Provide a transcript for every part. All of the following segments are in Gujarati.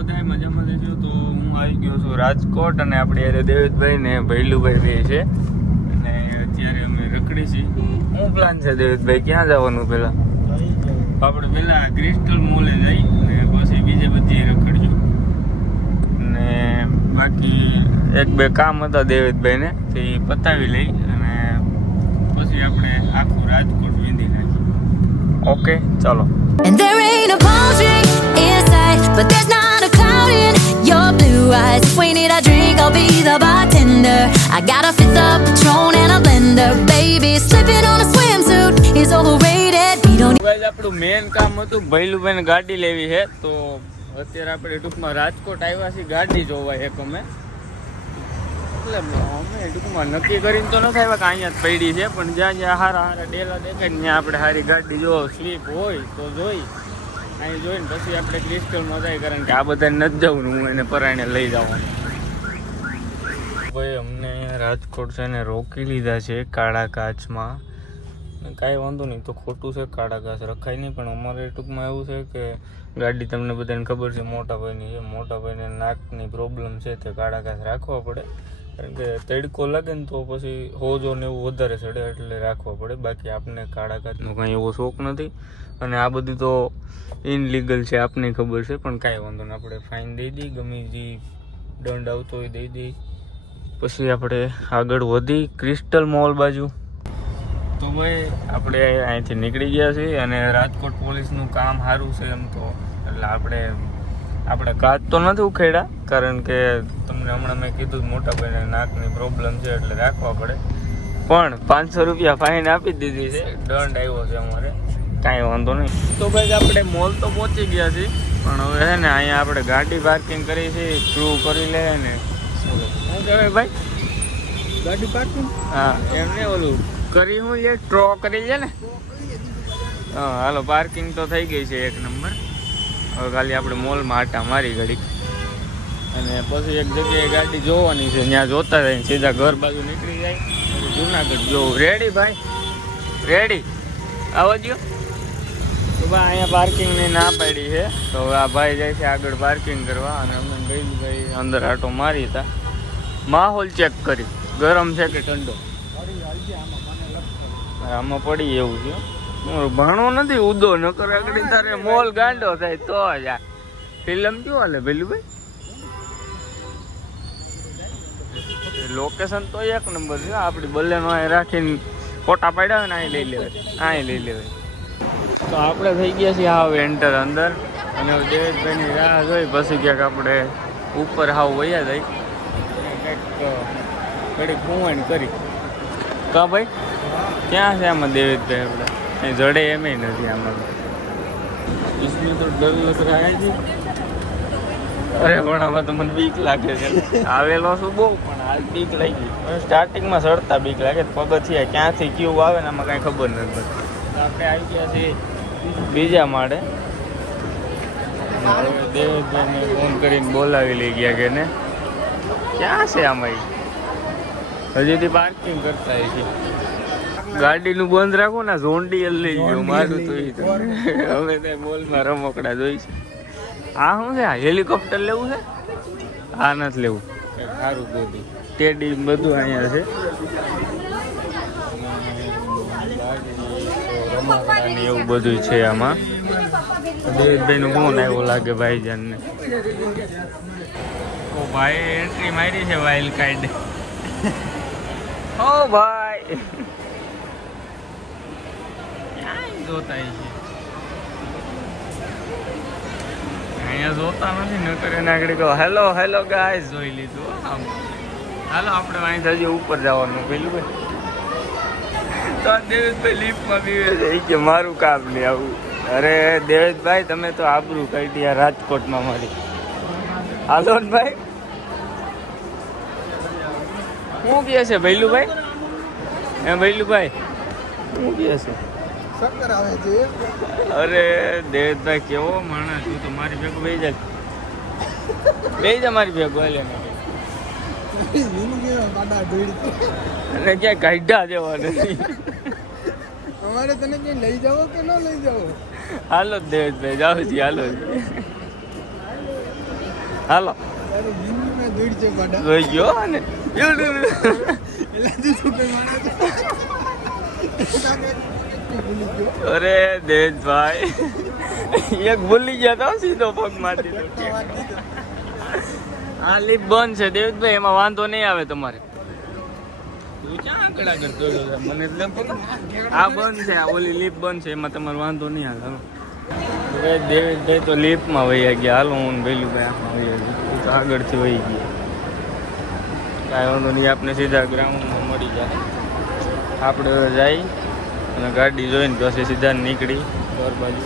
બધા મજામાં લેજો. તો હું આવી ગયો છું રાજકોટ અને આપણે યારે દેવેશભાઈ ને ભૈલુભાઈ બે છે અને અત્યારે અમે રખડી છીએ. શું પ્લાન છે દેવેશભાઈ, ક્યાં જવાનું? પેલા આપણે પેલા ક્રિસ્ટલ મોલે જઈ અને પછી બીજે બધી રખડજો અને બાકી એક બે કામ હતા દેવેશભાઈ ને તે પતાવી લઈ અને પછી આપણે આખું રાજકોટ વીંધી નાખીએ. ઓકે ચાલો. And there ain't a palm tree inside, but there's not a cloud in your blue eyes. If we need a drink, I'll be the bartender. I got a fifth of Patron and a blender. Baby, slipping on a swimsuit is overrated. We don't guys, આપણું મેન કામ હતું ભૈલુભાઈને ગાડી લેવી છે. તો અત્યારે આપણે ટૂંકમાં રાજકોટ આવ્યા છીએ ગાડી જોવા એક અમે. એટલે અમે ટૂંકમાં નક્કી કરીને તો નથી આવ્યા કે અહીંયા જ પડી છે, પણ જ્યાં જ્યાં હારા હારા ડેલા દેખાય ત્યાં આપણે સારી ગાડી જો સ્લીપ હોય તો જોઈ અહીં જોઈને પછી આપણે ક્રિસ્ટલમાં જાય, કારણ કે આ બધા નથી જવું, હું એને પરાણે લઈ જવાનું. ભાઈ અમને રાજકોટ છે ને રોકી લીધા છે કાળા કાચમાં. કાંઈ વાંધો નહીં, તો ખોટું છે, કાળા કાચ રખાય નહીં, પણ અમારે ટૂંકમાં એવું છે કે ગાડી તમને બધાને ખબર છે મોટા ભાઈની છે, મોટા ભાઈને નાકની પ્રોબ્લેમ છે તે કાળા કાચ રાખવા પડે, કારણ કે તડકો લાગે ને તો પછી હોજો ને એવું વધારે ચડે એટલે રાખવા પડે. બાકી આપને કાળા કાચનો કાંઈ એવો શોખ નથી અને આ બધું તો ઇનલીગલ છે, આપને ખબર છે, પણ કાંઈ વાંધો નહીં, આપણે ફાઇન દઈ દઈએ, ગમે જે દંડ આવતો હોય દઈ દઈએ. પછી આપણે આગળ વધી ક્રિસ્ટલ મોલ બાજુ. તો ભાઈ આપણે અહીંથી નીકળી ગયા છીએ અને રાજકોટ પોલીસનું કામ સારું છે એમ તો, એટલે આપણે કાચ તો નથી ઉખેડ્યા, કારણ કે તમને હમણાં મેં કીધું મોટા ભાઈને નાકની પ્રોબ્લેમ છે એટલે રાખવા પડે, પણ 500 રૂપિયા ફાઇન આપી દીધી છે, દંડ આવ્યો છે અમારે, કાંઈ વાંધો નહીં. તો ભાઈ આપણે મોલ તો પહોંચી ગયા છીએ, પણ હવે છે ને અહીંયા આપણે ગાડી પાર્કિંગ કરી છે, થ્રુ કરી લે ને શું કહેવાય ભાઈ ગાડી પાર્કિંગ? હા એમને ઓલું કરી હું લે ટ્રો કરી લે ને. હા હાલો, પાર્કિંગ તો થઈ ગઈ છે એક નંબર. હવે ખાલી આપણે મોલમાં આટા મારી ઘડી અને પછી એક જગ્યાએ ગાડી જોવાની છે, ત્યાં જોતા જાય સીધા ઘર બાજુ નીકળી જાય, જુનાગઢ જોવું. રેડી ભાઈ? રેડી? આવો જો. તો ભાઈ અહીંયા પાર્કિંગની ના પાડી છે, તો હવે આ ભાઈ જાય છે આગળ પાર્કિંગ કરવા અને અમે ભાઈ અંદર આટો મારી હતા, માહોલ ચેક કરી ગરમ છે કે ઠંડો. આમાં પડી એવું છે, ભણવો નથી ઉદો નકર આગળ તારે મોલ ગાંડો થાય તો જ આ ફિલ્મ શું હાલે પેલું ભાઈ. લોકેશન તો એક નંબર છે, આપણી બલ્લેનો અહીં રાખીને ફોટા પાડ્યા હોય ને અહીં લઈ લેવાય, અહીં લઈ લેવાય. તો આપણે થઈ ગયા છીએ હાવ એન્ટર અંદર અને દેવેશભાઈની રાહ જોઈ પછી ક્યાંક આપણે ઉપર હાવ વયા જાય કંઈક ઘડીક ઘૂંવણ કરી. કા ભાઈ ક્યાં છે આમાં દેવેશભાઈ? આપણે અહીં જડે એમ નથી આમાં. इसमें तो डर लग रहा है जी. અરે પણ આમાં તો મને બીક લાગે છે. આવેલો છું બહુ, પણ હાલ બીક લાગી. સ્ટાર્ટિંગમાં ચડતા બીક લાગે, પગથિયા ક્યાંથી ક્યુ આવે ને આમાં કાંઈ ખબર નથી પડતી. આપણે આવી ગયા છીએ બીજા માળે. દેવેશભાઈને ફોન કરીને બોલાવી લઈ ગયા કે ને ક્યાં છે આમાં, હજીથી પાર્કિંગ કરતા છે. ગાડીનું બંધ રાખો ને, ઝોન્ડિયલ લઈ ગયો મારું તો. હવે ત્યાં મોલમાં રમકડા જોઈશ. હા શું છે? હેલિકોપ્ટર લેવું છે? હા નથી લેવું, સારું બધું ટેડી બધું અહીંયા છે, રમકડાની એવું બધું છે આમાં. દેવેશભાઈનું ફોન આવ્યો લાગે ભાઈજાનને. ઓ ભાઈ એન્ટ્રી મારી છે વાઇલ્ડ કાર્ડ. ઓ ભાઈ જોતા છે અહીંયા, જોતા નથી નકર એને આગળ કહો હેલો હેલો ગાઈસ જોઈ લીધું. આમ હાલો આપણે અહીં હજી ઉપર જવાનું પેલું ભાઈ. તો દેવેશભાઈ લિફ્ટમાં બીવે છે કે મારું કામ નહીં આવું. અરે દેવેશભાઈ તમે તો આબરૂ કાઢી આ રાજકોટમાં મારી. હાલો ને ભાઈ, શું કહે છે ભૈલુભાઈ? હે ભૈલુભાઈ શું કહે છે? અરે દેવેશભાઈ કેવો માણસ, તું તો મારી ભેગું બે જા મારી ભેગું. હાલે અને ક્યાંય કાઢ્યા જેવા નથી. અમારે તને ક્યાંય લઈ જાઓ કે ન લઈ જાઓ? હાલો દેવેશભાઈ જાઓ જી, હાલો. હાલો તારું જિંદગીમાં દોડ છે પાડા જોઈ ગયો ને એલા તું શું કઈ માને છે ભૂલી ગયો અરે દેવભાઈ એક ભૂલી ગયા તો સીધો પગ મારી દીધો આ લીપ બંધ છે દેવભાઈ એમાં વાંધો નહીં આવે તમારે તું ક્યાં આગળ આગળ દોડ્યો છે? મને એટલે ખબર. આ બંધ છે આ ઓલી લીપ બંધ છે એમાં તમારે વાંધો નહીં આવે હાલો. હવે દેવભાઈ તો લીપમાં વહી ગયા હાલો હું ભેલું ભાઈ આમાં વહી ગયા તું તો આગળથી વહી ગયા કાંઈ વાંધો નહીં આપણે સીધા ગ્રાઉન્ડમાં મળી જાય આપણે જઈ અને ગાડી જોઈને પછી સીધા નીકળી ઘર બાજુ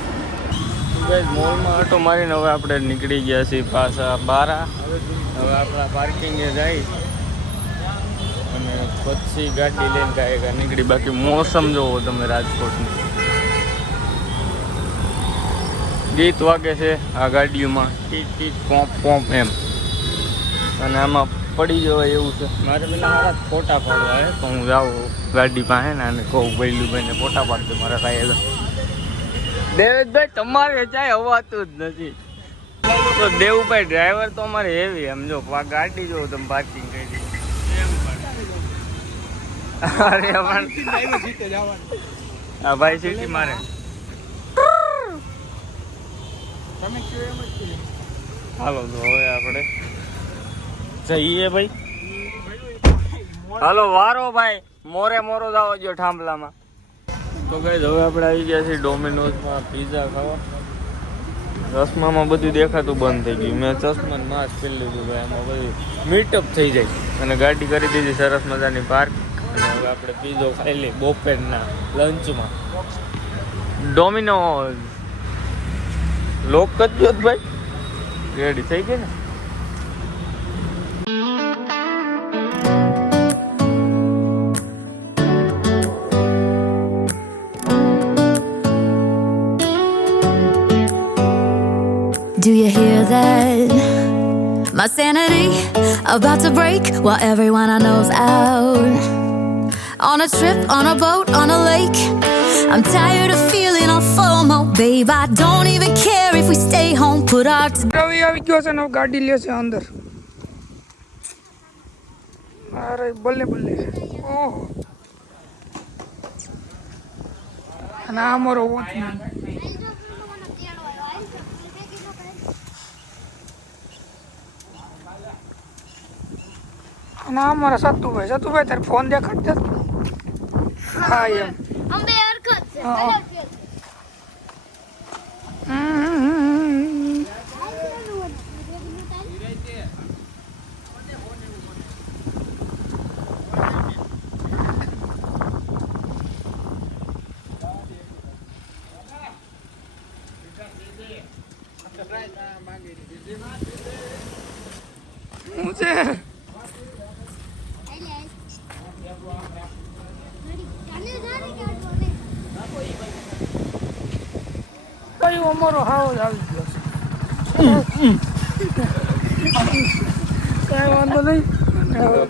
ભાઈ મોલમાં ઓટો મારીને હવે આપણે નીકળી ગયા છીએ પાછા બારા હવે આપણા પાર્કિંગે જઈ અને પછી ગાડી લઈને કાંઈ નીકળી બાકી મોસમ જોવો તમે રાજકોટની ગીત વાગે છે આ ગાડીઓમાં ટીટ ટીટ પોંપ પોંપ એમ અને આમાં પડી જવાય એવું છે મારે પેલા મારા ફોટા પાડવા હે તો હું જાઉં ગાડી પાસે ને અને કહું ભાઈને ફોટા પાડતો મારા કાંઈ દેવેશભાઈ તમારે ચાય હવાતું જ નથી તો દેવુભાઈ ડ્રાઈવર તો અમારે હેવી એમ જો ગાડી જો તમે પાર્કિંગ કરી દીધી અરે પણ હા ભાઈ સીટી મારે તમે કયો એમ જ કીધું હાલો તો હવે આપણે જઈએ ભાઈ હાલો વારો ભાઈ મોરે મોરો જાવ જો ઠાંભલામાં તો ગઈ હવે આપણે આવી ગયા છીએ ડોમિનોઝમાં પીઝા ખાવા ચશ્મામાં બધું દેખાતું બંધ થઈ ગયું મેં ચશ્મા માસ્ક પહેરી લીધું ભાઈ એમાં બધું મીટઅપ થઈ જાય અને ગાડી કરી દીધી સરસ મજાની પાર્ક અને હવે આપણે પીઝો ખાઈ લઈએ બપોરના લંચમાં ડોમિનોઝ લોક કરજો ભાઈ રેડી થઈ ગઈ ને Do you hear that? My sanity about to break while everyone I know's out. On a trip, on a boat, on a lake. I'm tired of feeling all FOMO, babe. I don't even care if we stay home. Put our રવિ આવી ગયો છે ને ગાડી લે છે અંદર અરે બલ્લે બલ્લે ઓહો અને આ અમારો વોચમેન અને આ અમારા સતુભાઈ તારે ફોન દેખાડ દે હા એમ હા. હું છે કયું અમારો હાવ જ આવી ગયો છે કઈ વાંધો નહીં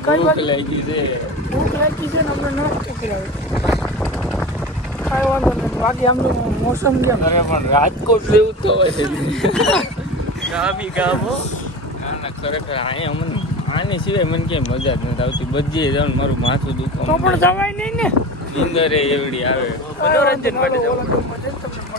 કઈ વાત લાગી છે ભૂખ લાગી છે ને અમને નાસ્તો કરાવે કઈ વાંધો નહીં બાકી આમનું મોસમ કેમ અરે પણ રાજકોટ જેવું તો હોય છે ગામી ગામો ના ના ખરેખર અહીંયા અમને આની સિવાય મને ક્યાંય મજા જ નથી આવતી બધી જાઉં મારું માથું તો દુખવા પણ જવાય નહીં ને નીંદરે એવડી આવે મનોરંજન માટે જવું તમને